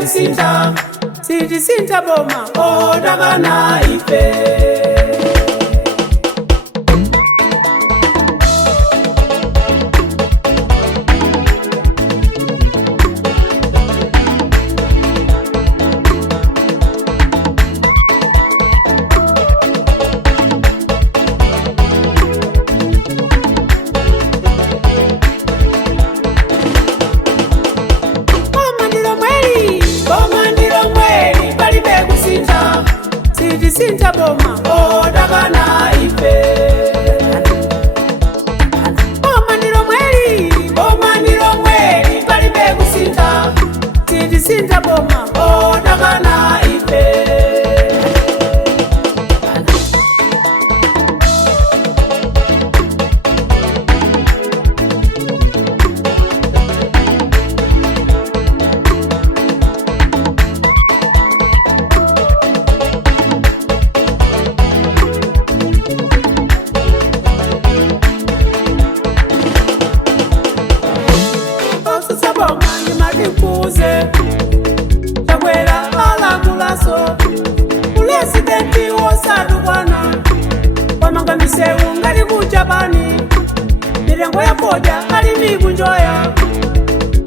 kusinta sitisinta boma odagana ife. Sinta boma odagana ife. Boma ndilo mweli palibe kusinta. Sinta boma odagana ife. Chakwera alamulaso Presidenti osadukwana Wamanga misewu ngati kuchapani Mirengo ya koja alimi kunjoya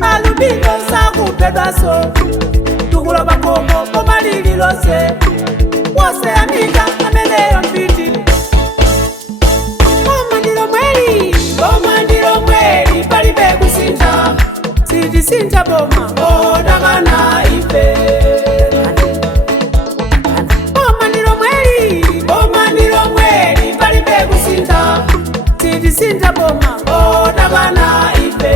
Alubino sakupedwaso Tukula bakoko komalili lose Wose amika ameleyo mpiti. Boma ndilo mweli palibe kusinta. Sitisinta boma odagana ife. Boma ndilo mweli palibe kusinta. Sitisinta boma odagana ife.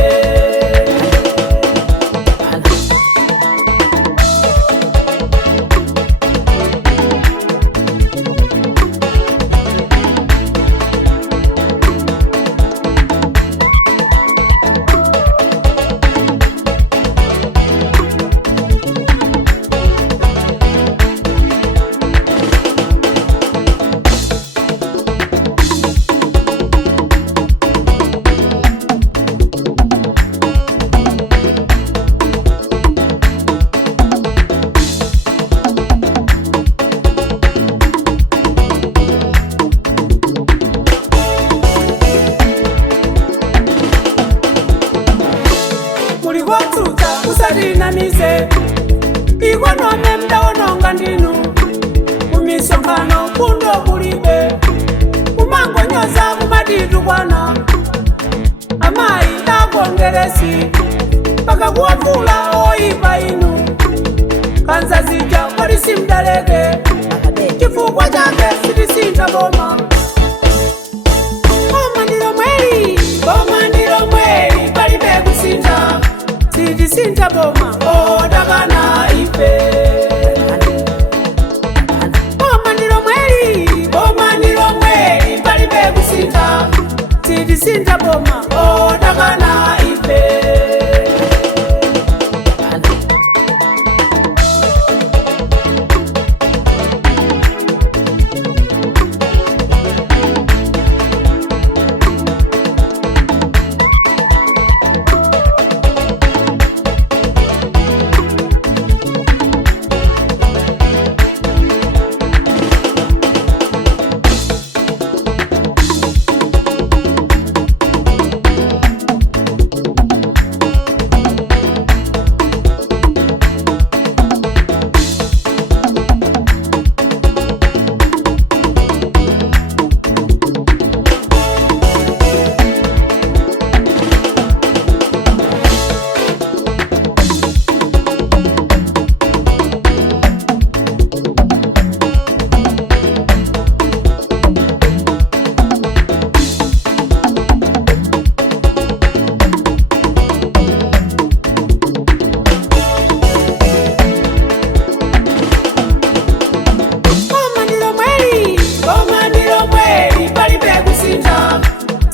Usadinamize Iguano memda ononga ndinu Umisongano kundo kulibe Umango nyoza kumaditu kwana Amai agongeresi Paka kuwafula oipa inu Kanza zija polisi mdalege Chifukwa chake sitisinta boma. Boma ndilo mweli palibe kusinta. Sitisinta boma odagana ife. Boma ndilo mweli palibe kusinta. Sitisinta boma odagana ife.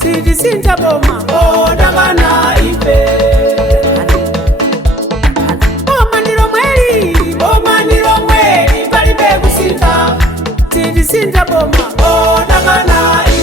Sitisinta boma odagana ife. Boma ndilo mweli palibe kusinta. Sitisinta boma odagana ife.